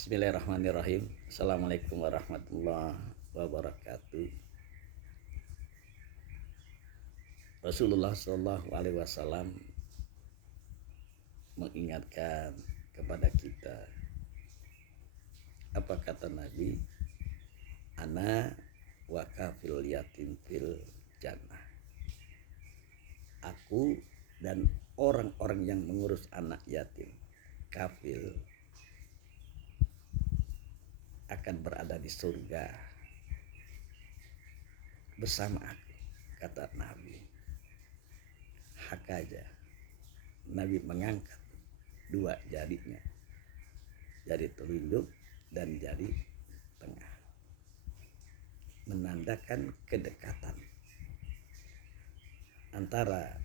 Bismillahirrahmanirrahim. Assalamualaikum warahmatullahi wabarakatuh. Rasulullah Shallallahu Alaihi Wasallam mengingatkan kepada kita. Apa kata Nabi? Ana wakafil yatim fil jannah. Aku dan orang-orang yang mengurus anak yatim, kafil, akan berada di surga bersama aku, kata Nabi. Hak aja Nabi mengangkat dua jarinya, jari telunjuk dan jari tengah, menandakan kedekatan antara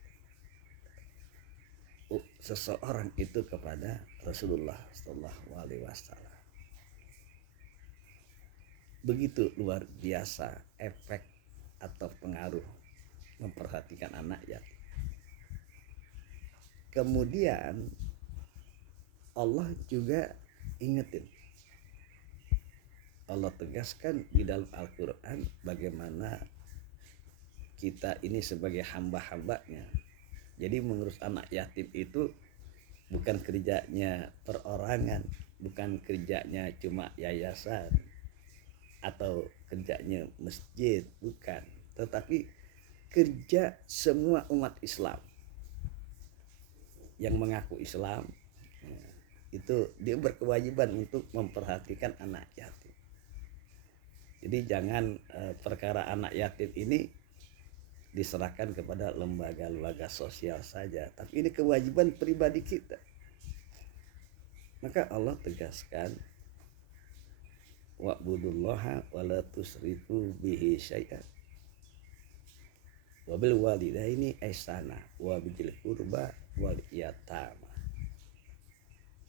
seseorang itu kepada Rasulullah Shallallahu Alaihi Wasallam. Begitu luar biasa efek atau pengaruh memperhatikan anak yatim. Kemudian Allah juga ingetin, Allah tegaskan di dalam Al-Quran bagaimana kita ini sebagai hamba-hambanya. Jadi mengurus anak yatim itu bukan kerjanya perorangan, bukan kerjanya cuma yayasan atau kerjanya masjid, bukan, tetapi kerja semua umat Islam yang mengaku Islam. Itu dia berkewajiban untuk memperhatikan anak yatim. Jadi jangan perkara anak yatim ini diserahkan kepada lembaga-lembaga sosial saja, tapi ini kewajiban pribadi kita. Maka Allah tegaskan, wa'budullaha wa la tusrifu bihi syai'an wa bil walidaini ihsana wa bil qurba wal yatama.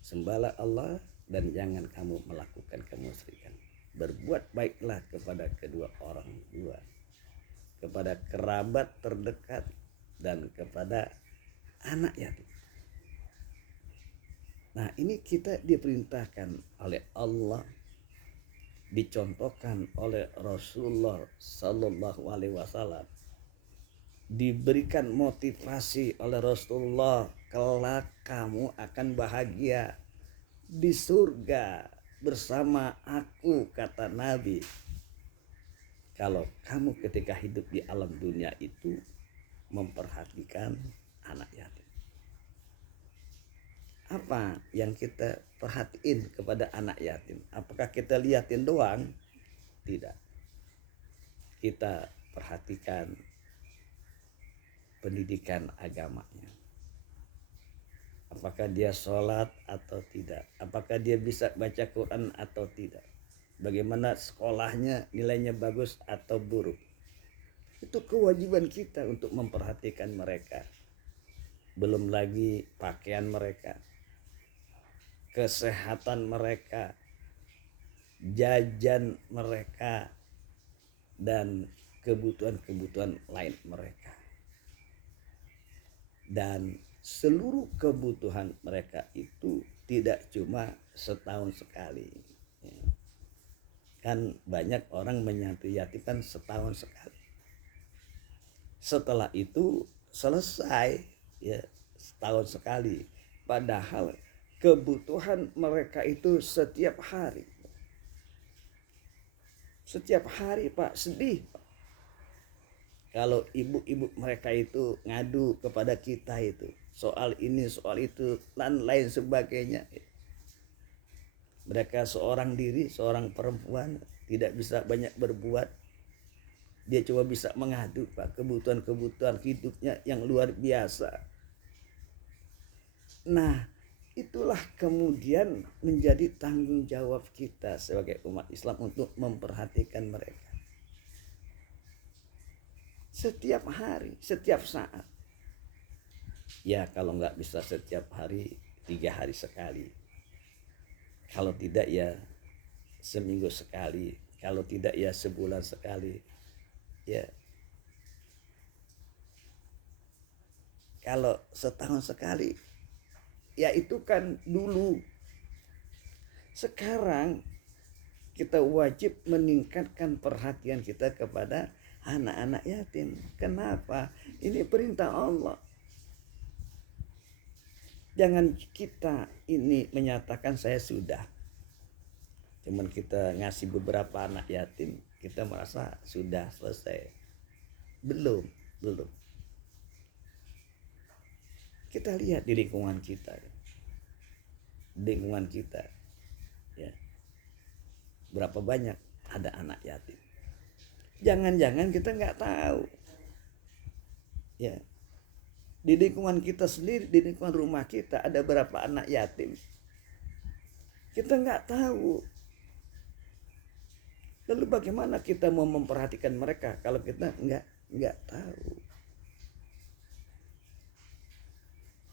Sembahlah Allah dan jangan kamu melakukan kemusyrikan. Berbuat baiklah kepada kedua orang tua, kepada kerabat terdekat, dan kepada anak yatim. Nah, ini kita diperintahkan oleh Allah, dicontohkan oleh Rasulullah Sallallahu Alaihi Wasallam, diberikan motivasi oleh Rasulullah, kelak kamu akan bahagia di surga bersama aku, kata Nabi, kalau kamu ketika hidup di alam dunia itu memperhatikan anak yatim. Apa yang kita perhatiin kepada anak yatim? Apakah kita liatin doang? Tidak. Kita perhatikan pendidikan agamanya. Apakah dia sholat atau tidak? Apakah dia bisa baca Quran atau tidak? Bagaimana sekolahnya, nilainya bagus atau buruk? Itu kewajiban kita untuk memperhatikan mereka. Belum lagi pakaian mereka, kesehatan mereka, jajan mereka, dan kebutuhan-kebutuhan lain mereka. Dan seluruh kebutuhan mereka itu tidak cuma setahun sekali. Kan banyak orang menyantui yatim kan setahun sekali. Setelah itu selesai, ya, setahun sekali. Padahal kebutuhan mereka itu setiap hari. Setiap hari, Pak, sedih. Kalau ibu-ibu mereka itu ngadu kepada kita itu soal ini, soal itu, dan lain sebagainya. Mereka seorang diri, seorang perempuan, tidak bisa banyak berbuat. Dia cuma bisa mengadu, Pak, kebutuhan-kebutuhan hidupnya yang luar biasa. Nah, itulah kemudian menjadi tanggung jawab kita sebagai umat Islam untuk memperhatikan mereka. Setiap hari, setiap saat. Ya, kalau nggak bisa setiap hari, 3 hari sekali. Kalau tidak ya seminggu sekali. Kalau tidak ya sebulan sekali. Ya. Kalau setahun sekali, ya itu kan dulu. Sekarang kita wajib meningkatkan perhatian kita kepada anak-anak yatim. Kenapa? Ini perintah Allah. Jangan kita ini menyatakan saya sudah. Cuman kita ngasih beberapa anak yatim, kita merasa sudah selesai. Belum. Kita lihat di lingkungan kita. Ya. Berapa banyak ada anak yatim. Jangan-jangan kita nggak tahu. Ya. Di lingkungan kita sendiri, di lingkungan rumah kita ada berapa anak yatim. Kita nggak tahu. Lalu bagaimana kita mau memperhatikan mereka kalau kita nggak tahu?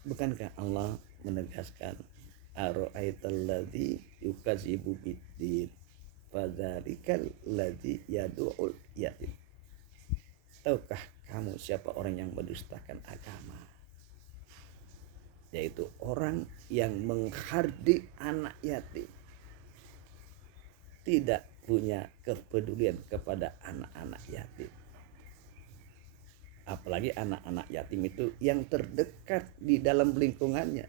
Bukankah Allah menegaskan ara'aital ladzi yukadzibu biddin fadzalikal ladzi yad'ul yatim. Tahukah kamu siapa orang yang mendustakan agama? Yaitu orang yang menghardik anak yatim. Tidak punya kepedulian kepada anak-anak yatim. Apalagi anak-anak yatim itu yang terdekat di dalam lingkungannya.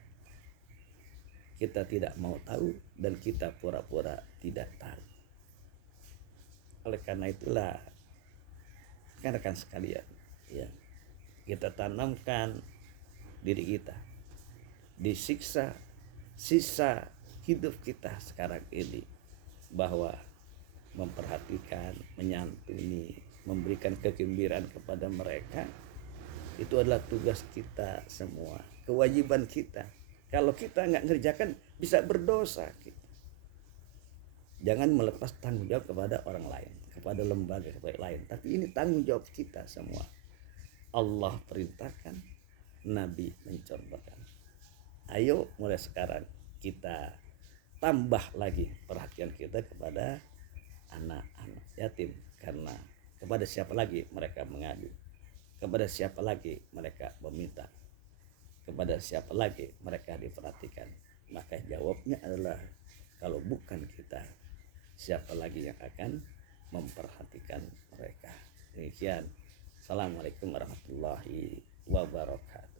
Kita tidak mau tahu dan kita pura-pura tidak tahu. Oleh karena itulah, rekan-rekan sekalian, ya, kita tanamkan diri kita, disiksa sisa hidup kita sekarang ini, bahwa memperhatikan, menyantuni, memberikan kegembiraan kepada mereka, itu adalah tugas kita semua, kewajiban kita. Kalau kita nggak ngerjakan, bisa berdosa kita. Jangan melepas tanggung jawab kepada orang lain, kepada lembaga lain. Tapi ini tanggung jawab kita semua. Allah perintahkan, Nabi mencontohkan. Ayo mulai sekarang kita tambah lagi perhatian kita kepada anak-anak yatim. Karena kepada siapa lagi mereka mengadu? Kepada siapa lagi mereka meminta? Kepada siapa lagi mereka diperhatikan? Maka jawabnya adalah, kalau bukan kita, siapa lagi yang akan memperhatikan mereka? Demikian. Assalamualaikum warahmatullahi wabarakatuh.